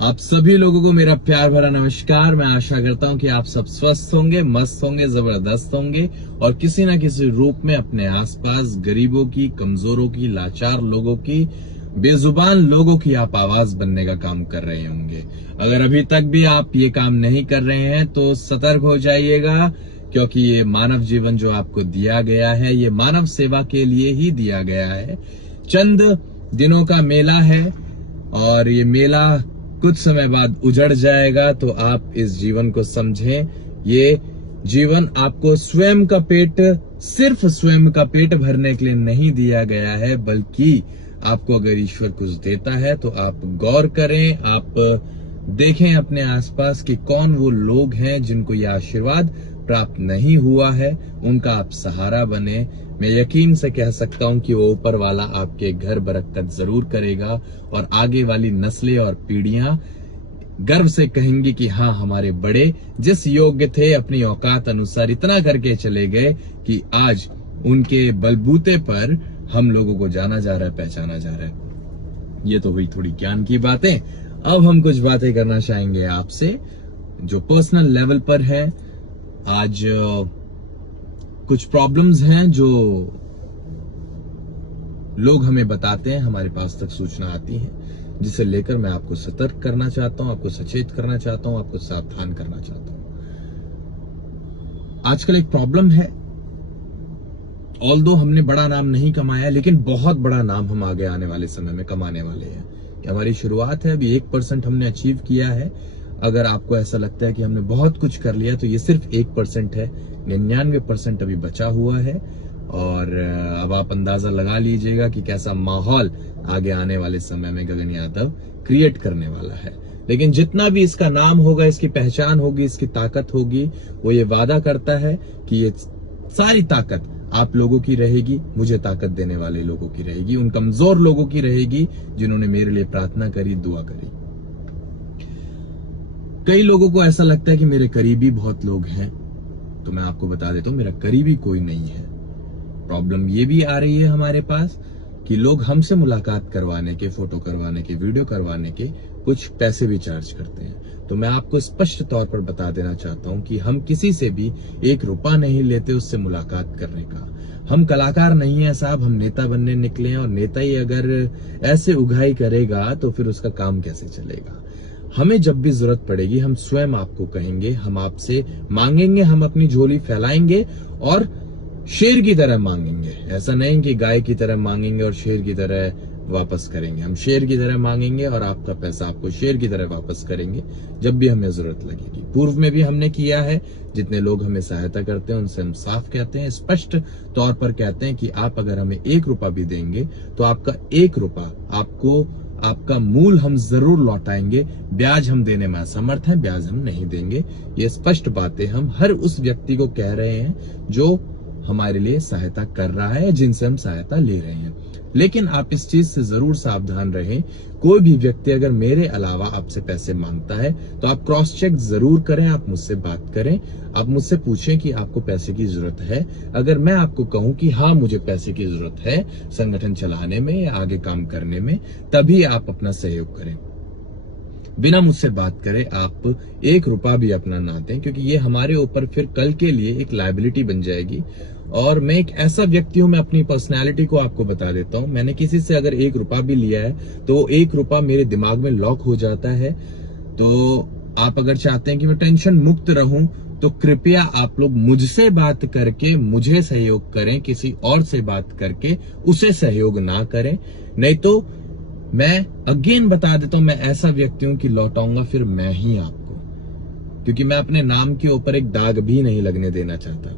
आप सभी लोगों को मेरा प्यार भरा नमस्कार। मैं आशा करता हूं कि आप सब स्वस्थ होंगे, मस्त होंगे, जबरदस्त होंगे और किसी ना किसी रूप में अपने आसपास गरीबों की, कमजोरों की, लाचार लोगों की, बेजुबान लोगों की आप आवाज बनने का काम कर रहे होंगे। अगर अभी तक भी आप ये काम नहीं कर रहे हैं तो सतर्क हो जाइएगा, क्योंकि ये मानव जीवन जो आपको दिया गया है, ये मानव सेवा के लिए ही दिया गया है। चंद दिनों का मेला है और ये मेला कुछ समय बाद उजड़ जाएगा, तो आप इस जीवन को समझें। ये जीवन आपको स्वयं का पेट, सिर्फ स्वयं का पेट भरने के लिए नहीं दिया गया है, बल्कि आपको अगर ईश्वर कुछ देता है तो आप गौर करें, आप देखें अपने आसपास कि कौन वो लोग हैं जिनको ये आशीर्वाद प्राप्त नहीं हुआ है, उनका आप सहारा बने। मैं यकीन से कह सकता हूं कि वो ऊपर वाला आपके घर बरकत जरूर करेगा और आगे वाली नस्लें और पीढ़ियां गर्व से कहेंगी कि हाँ, हमारे बड़े जिस योग्य थे अपनी औकात अनुसार इतना करके चले गए कि आज उनके बलबूते पर हम लोगों को जाना जा रहा है, पहचाना जा रहा है। ये तो हुई थोड़ी ज्ञान की बातें। अब हम कुछ बातें करना चाहेंगे आपसे जो पर्सनल लेवल पर है। आज कुछ प्रॉब्लम्स हैं जो लोग हमें बताते हैं, हमारे पास तक सूचना आती है, जिसे लेकर मैं आपको सतर्क करना चाहता हूं, आपको सचेत करना चाहता हूं, आपको सावधान करना चाहता हूं। आजकल एक प्रॉब्लम है, ऑल्दो हमने बड़ा नाम नहीं कमाया, लेकिन बहुत बड़ा नाम हम आगे आने वाले समय में कमाने वाले हैं। हमारी शुरुआत है, अभी 1% हमने अचीव किया है। अगर आपको ऐसा लगता है कि हमने बहुत कुछ कर लिया तो ये सिर्फ 1% है, 99% अभी बचा हुआ है। और अब आप अंदाजा लगा लीजिएगा कि कैसा माहौल आगे आने वाले समय में गगन यादव क्रिएट करने वाला है। लेकिन जितना भी इसका नाम होगा, इसकी पहचान होगी, इसकी ताकत होगी, वो ये वादा करता है कि ये सारी ताकत आप लोगों की रहेगी, मुझे ताकत देने वाले लोगों की रहेगी, उन कमजोर लोगों की रहेगी जिन्होंने मेरे लिए प्रार्थना करी, दुआ करी। कई लोगों को ऐसा लगता है कि मेरे करीबी बहुत लोग हैं, तो मैं आपको बता देता हूं, मेरा करीबी कोई नहीं है। प्रॉब्लम ये भी आ रही है हमारे पास कि लोग हमसे मुलाकात करवाने के, फोटो करवाने के, वीडियो करवाने के कुछ पैसे भी चार्ज करते हैं। तो मैं आपको स्पष्ट तौर पर बता देना चाहता हूं कि हम किसी से भी 1 रुपया नहीं लेते उससे मुलाकात करने का। हम कलाकार नहीं है साहब, हम नेता बनने निकले हैं, और नेता ही अगर ऐसे उगाई करेगा तो फिर उसका काम कैसे चलेगा। हमें जब भी जरूरत पड़ेगी हम स्वयं आपको कहेंगे, हम आपसे मांगेंगे, हम अपनी झोली फैलाएंगे और शेर की तरह मांगेंगे। ऐसा नहीं कि गाय की तरह मांगेंगे और शेर की तरह वापस करेंगे। हम शेर की तरह मांगेंगे और आपका पैसा आपको शेर की तरह वापस करेंगे जब भी हमें जरूरत लगेगी। पूर्व में भी हमने किया है। जितने लोग हमें सहायता करते हैं उनसे हम साफ कहते हैं, स्पष्ट तौर पर कहते हैं कि आप अगर हमें 1 रुपया भी देंगे तो आपका 1 रुपया आपको, आपका मूल हम जरूर लौटाएंगे। ब्याज हम देने में असमर्थ हैं, ब्याज हम नहीं देंगे। ये स्पष्ट बातें हम हर उस व्यक्ति को कह रहे हैं जो हमारे लिए सहायता कर रहा है, जिनसे हम सहायता ले रहे हैं। लेकिन आप इस चीज से जरूर सावधान रहें, कोई भी व्यक्ति अगर मेरे अलावा आपसे पैसे मांगता है तो आप क्रॉस चेक जरूर करें। आप मुझसे बात करें, आप मुझसे पूछें कि आपको पैसे की जरूरत है। अगर मैं आपको कहूं कि हाँ, मुझे पैसे की जरूरत है संगठन चलाने में या आगे काम करने में, तभी आप अपना सहयोग करें। बिना मुझसे बात करें आप 1 रुपया भी अपना ना दें, क्योंकि ये हमारे ऊपर फिर कल के लिए एक लायबिलिटी बन जाएगी। और मैं एक ऐसा व्यक्ति हूं, मैं अपनी पर्सनैलिटी को आपको बता देता हूं, मैंने किसी से अगर 1 रुपया भी लिया है तो वो 1 रुपया मेरे दिमाग में लॉक हो जाता है। तो आप अगर चाहते हैं कि मैं टेंशन मुक्त रहूं तो कृपया आप लोग मुझसे बात करके मुझे सहयोग करें, किसी और से बात करके उसे सहयोग ना करें। नहीं तो मैं अगेन बता देता हूं, मैं ऐसा व्यक्ति हूं कि लौटाऊंगा फिर मैं ही आपको, क्योंकि मैं अपने नाम के ऊपर एक दाग भी नहीं लगने देना चाहता।